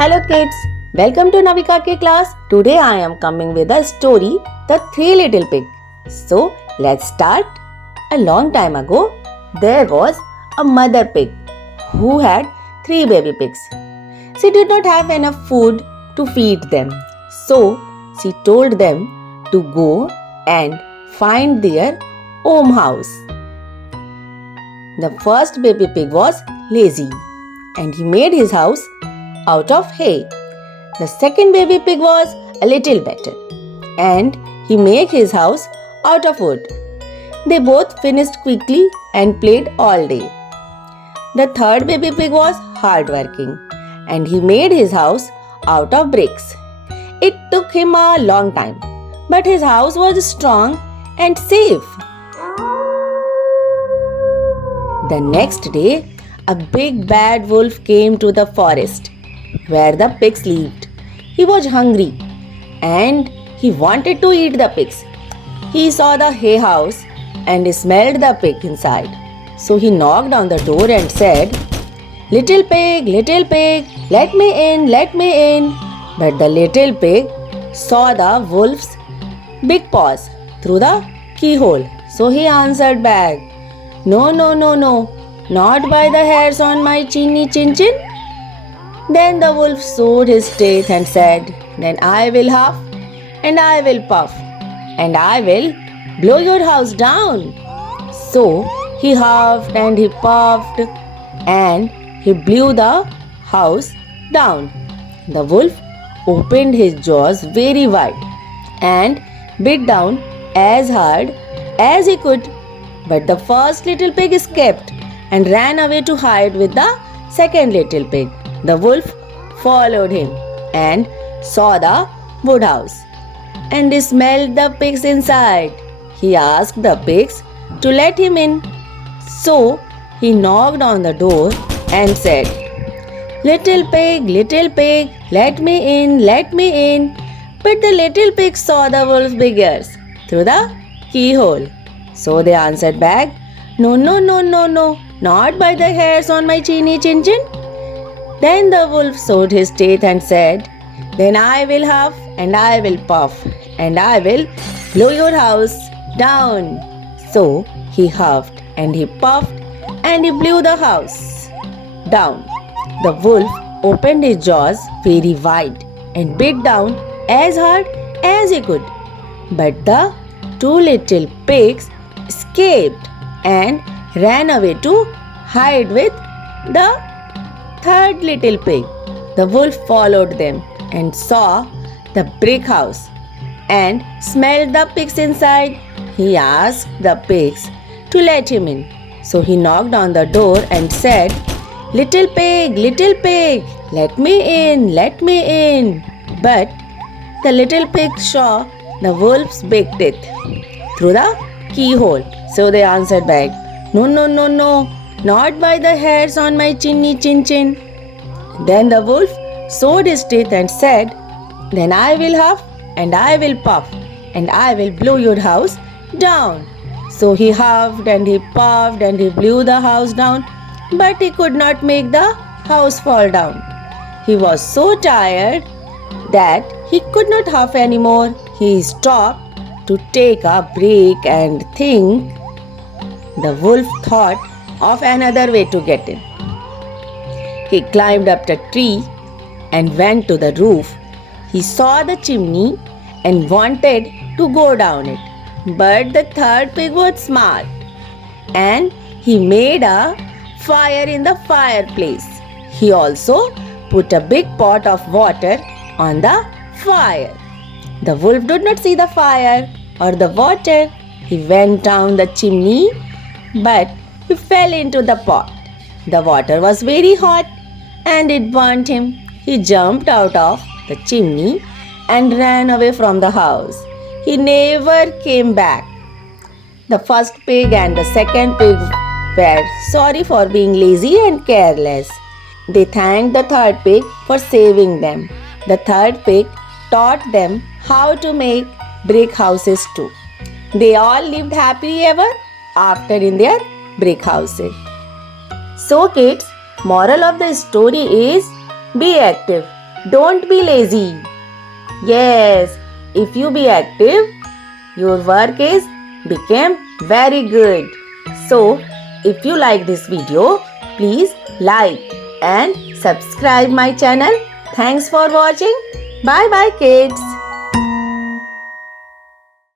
Hello kids, welcome to Navika K class. Today I am coming with a story, The Three Little Pig. So let's start. A long time ago, there was a mother pig who had three baby pigs. She did not have enough food to feed them. So she told them to go and find their home house. The first baby pig was lazy and he made his house out of hay. The second baby pig was a little better and he made his house out of wood. They both finished quickly and played all day. The third baby pig was hardworking and he made his house out of bricks. It took him a long time, but his house was strong and safe. The next day, a big bad wolf came to the forest where the pigs lived. He was hungry and he wanted to eat the pigs. He saw the hay house and smelled the pig inside. So he knocked on the door and said, little pig, let me in, let me in." But the little pig saw the wolf's big paws through the keyhole. So he answered back, no, not by the hairs on my chinny chin chin." Then the wolf showed his teeth and said, "Then I will huff and I will puff and I will blow your house down." So he huffed and he puffed and he blew the house down. The wolf opened his jaws very wide and bit down as hard as he could. But the first little pig escaped and ran away to hide with the second little pig. The wolf followed him and saw the wood house and smelled the pigs inside. He asked the pigs to let him in. So he knocked on the door and said, little pig, let me in, let me in." But the little pig saw the wolf's big ears through the keyhole. So they answered back, no, not by the hairs on my chinny chin chin." Then the wolf showed his teeth and said, "Then I will huff and I will puff and I will blow your house down." So he huffed and he puffed and he blew the house down. The wolf opened his jaws very wide and bit down as hard as he could. But the two little pigs escaped and ran away to hide with the third little pig. The wolf followed them and saw the brick house and smelled the pigs inside. He asked the pigs to let him in. So he knocked on the door and said, little pig, let me in, let me in." But the little pig saw the wolf's big teeth through the keyhole. So they answered back, no, not by the hairs on my chinny chin chin." Then the wolf showed his teeth and said, "Then I will huff and I will puff and I will blow your house down." So he huffed and he puffed and he blew the house down, but he could not make the house fall down. He was so tired that he could not huff anymore. He stopped to take a break and think. The wolf thought of another way to get in. He climbed up the tree and went to the roof. He saw the chimney and wanted to go down it. But the third pig was smart and he made a fire in the fireplace. He also put a big pot of water on the fire. The wolf did not see the fire or the water. He went down the chimney, but he fell into the pot. The water was very hot and it burnt him. He jumped out of the chimney and ran away from the house. He never came back. The first pig and the second pig were sorry for being lazy and careless. They thanked the third pig for saving them. The third pig taught them how to make brick houses too. They all lived happily ever after in their brick houses. So kids, moral of the story is be active Don't be lazy. Yes, if you be active, your work is become very good. So, if you like this video, please like and subscribe my channel. Thanks for watching. Bye bye kids.